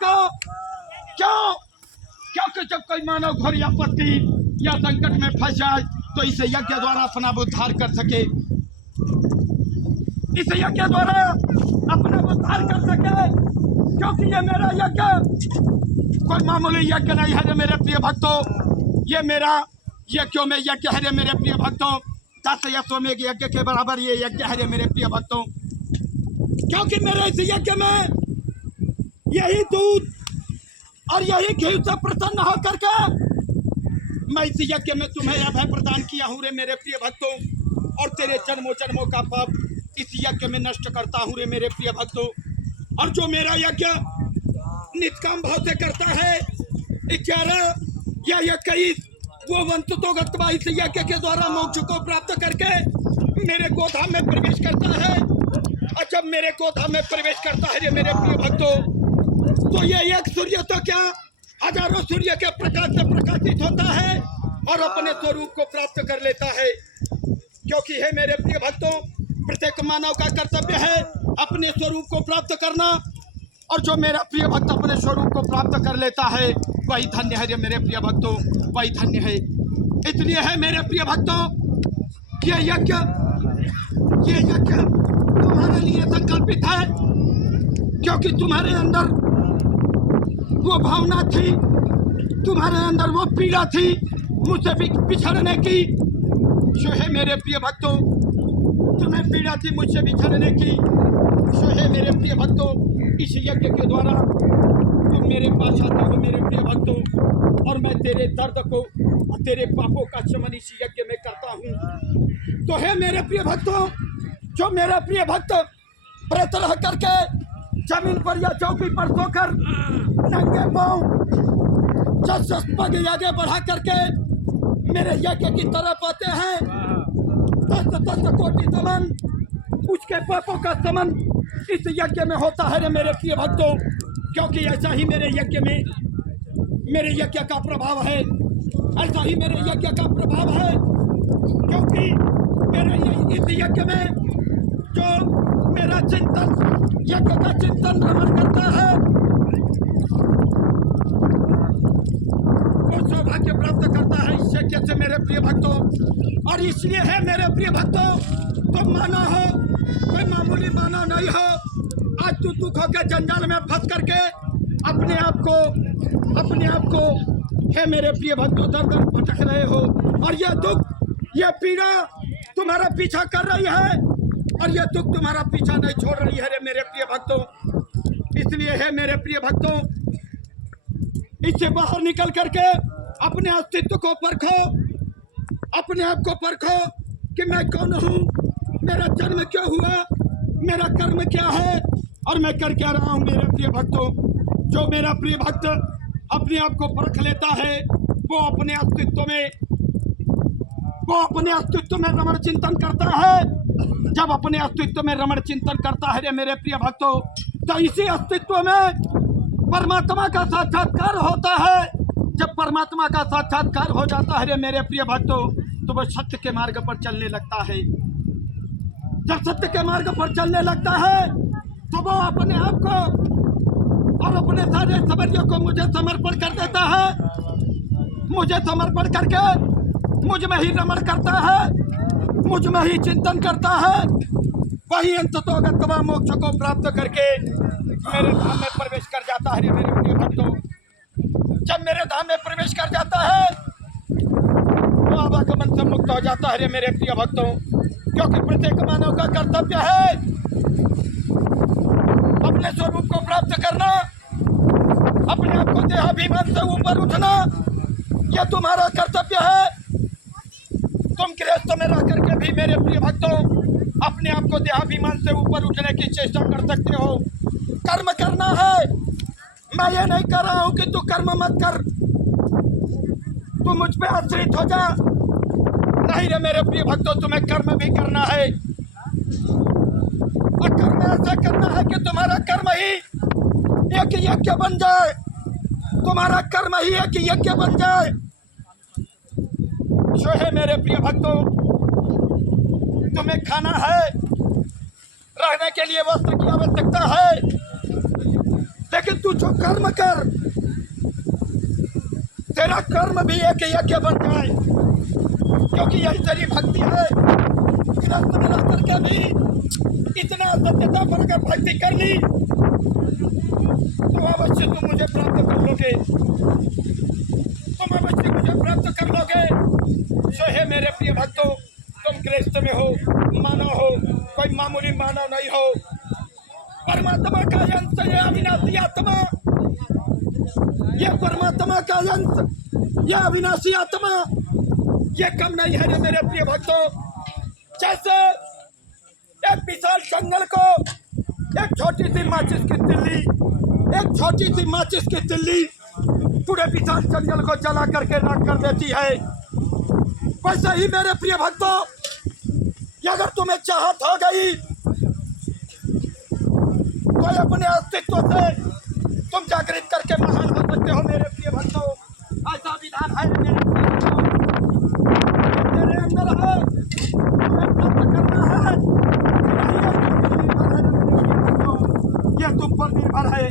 क्यों क्यों? क्योंकि जब कोई मानव घोर आपत्ति या संकट में फंस जाए तो इस यज्ञ द्वारा अपना उद्धार कर सके, इस यज्ञ द्वारा अपना उद्धार कर सके। क्योंकि ये मेरा यज्ञ कोई मामूली यज्ञ नहीं है रे मेरे प्रिय भक्तों। ये मेरा यज्ञों में यज्ञ है रे मेरे प्रिय भक्तों। 10 अश्वमेघ यज्ञ के बराबर ये यज्ञ है रे मेरे प्रिय भक्तों। क्योंकि मेरे इस यज्ञ में यही दूध और यही घी से प्रसन्न होकर के मैं इस यज्ञ में तुम्हें अभय प्रदान किया हूँ रे मेरे प्रिय भक्तों। और तेरे जन्मों जन्मों का पाप इस यज्ञ में नष्ट करता हूँ रे मेरे प्रिय भक्तों। और जो मेरा यज्ञ निष्काम भाव से करता है 11 या 21 वो वंशतोगतवा इस यज्ञ के द्वारा मोक्ष को प्राप्त करके मेरे गोधाम में प्रवेश करता है। और जब मेरे गोधाम में प्रवेश करता है रे मेरे प्रिय भक्तों तो ये एक सूर्य तो क्या हजारों सूर्य के प्रकाश से प्रकाशित होता है और अपने स्वरूप को प्राप्त कर लेता है। क्योंकि है मेरे प्रिय भक्तों प्रत्येक मानव का कर्तव्य है अपने स्वरूप को प्राप्त करना। और जो मेरा प्रिय भक्त अपने स्वरूप को प्राप्त कर लेता है वही धन्य है रे मेरे प्रिय भक्तों, वही धन्य है। इसलिए है मेरे प्रिय भक्तों ये यज्ञ तुम्हारे लिए संकल्पित है। क्योंकि तुम्हारे अंदर वो भावना थी, तुम्हारे अंदर वो पीड़ा थी मुझसे बिछड़ने की। जो है मेरे प्रिय भक्तों तुम्हें पीड़ा थी मुझसे बिछड़ने की। जो है मेरे प्रिय भक्तों इस यज्ञ के द्वारा तुम मेरे पास आते हो मेरे प्रिय भक्तों। और मैं तेरे दर्द को और तेरे पापों का शमन इस यज्ञ में करता हूँ। तो है मेरे प्रिय भक्तों जो मेरा प्रिय भक्त व्रत रह करके जमीन पर या चौकी पर सोकर नंगे पांव 10 पग आगे बढ़ा करके मेरे यज्ञ की तरफ आते हैं। 10 कोटि समन उसके पापों का समन इस यज्ञ में होता है रे मेरे प्रिय भक्तों। क्योंकि ऐसा ही मेरे यज्ञ में मेरे यज्ञ का प्रभाव है, ऐसा ही मेरे यज्ञ का प्रभाव है। क्योंकि मेरे इस यज्ञ में जो मेरा चिंतन यज्ञ का चिंतन भ्रमण करता है वो सौभाग्य प्राप्त करता है इस यज्ञ से मेरे प्रिय भक्तों। और इसलिए है मेरे प्रिय भक्तों तुम माना हो कोई मामूली माना नहीं हो। आज तू दुखों के जंजाल में फंस करके अपने आप को है मेरे प्रिय भक्तों दर दर भटक रहे हो। और यह दुख यह पीड़ा तुम्हारा पीछा कर रही है और यह दुख तुम्हारा पीछा नहीं छोड़ रही है रे मेरे प्रिय भक्तों। इसलिए है मेरे प्रिय भक्तों इससे बाहर निकल करके अपने अस्तित्व को परखो, अपने आप को परखो कि मैं कौन हूँ, मेरा जन्म क्यों हुआ, मेरा कर्म क्या है और मैं कर क्या रहा हूँ मेरे प्रिय भक्तों। जो मेरा प्रिय भक्त अपने आप को परख लेता है वो अपने अस्तित्व में रमण चिंतन करता है। जब अपने अस्तित्व में रमण चिंतन करता है रे मेरे प्रिय भक्तों तो इसी अस्तित्व में परमात्मा का साक्षात्कार होता है। जब परमात्मा का साक्षात्कार हो जाता है रे मेरे प्रिय भक्तों तो वह सत्य के मार्ग पर चलने लगता है। जब सत्य के मार्ग पर चलने लगता है तो वो अपने आप को और अपने सारे सवरियों को मुझे समर्पण कर देता है। मुझे समर्पण करके मुझ में ही रमण करता है, मुझ में ही चिंतन करता है। वही अंततोगत्वा मोक्ष को प्राप्त करके मेरे धाम में प्रवेश कर जाता है मेरे प्रिय भक्तों। जब मेरे धाम में प्रवेश कर जाता है तो आवागमन से मुक्त हो जाता है मेरे प्रिय भक्तों। क्योंकि प्रत्येक मानव का कर्तव्य है अपने स्वरूप को प्राप्त करना, अपने आप को देहाभिमान से ऊपर उठना, यह तुम्हारा कर्तव्य है। तुम गृहस्थ में रह करके भी मेरे प्रिय भक्तों अपने आप को देहाभिमान से ऊपर उठने की चेष्टा कर सकते हो। कर्म करना है, मैं ये नहीं कर रहा हूँ कि तू कर्म मत कर, तू मुझ पे आश्रित हो जा। नहीं रे मेरे प्रिय भक्तों तुम्हें कर्म भी करना है और कर्म ऐसा करना है कि तुम्हारा कर्म ही एक यज्ञ बन जाए, तुम्हारा कर्म ही एक यज्ञ बन जाए। जो है मेरे प्रिय भक्तों तुम्हें खाना है, रहने के लिए वस्त्र की आवश्यकता है, लेकिन तू जो कर्म कर, तेरा कर्म भी एक यज्ञ बन जाए, क्योंकि यही तेरी भक्ति है। ग्रंथ में रह करके भी इतना सत्यता पर अगर भक्ति कर ली तो अवश्य तुम मुझे प्राप्त कर लोगे, तुम अवश्य मुझे प्राप्त कर लोगे। सो हे मेरे प्रिय भक्तों, तुम गृहस्थ में हो, मानव हो, कोई मामूली मानव नहीं हो। परमात्मा का अंश ये अविनाशी आत्मा, ये परमात्मा का अंश, ये अविनाशी आत्मा, ये कम नहीं है रे मेरे प्रिय भक्तों। जैसे एक विशाल जंगल को एक छोटी सी माचिस की तिल्ली, एक छोटी सी माचिस की तिल्ली पूरे विशाल जंगल को जला करके राख कर देती है, वैसे ही मेरे प्रिय भक्तों, अगर तुम्हें चाहत हो गई तो अपने अस्तित्व से तुम जागृत करके महान हो सकते हो मेरे प्रिय भक्तों। ऐसा विधान है मेरे प्रिय भक्तों, तेरे अंदर है, तुम्हें प्राप्त करना है, ये तुम पर निर्भर है।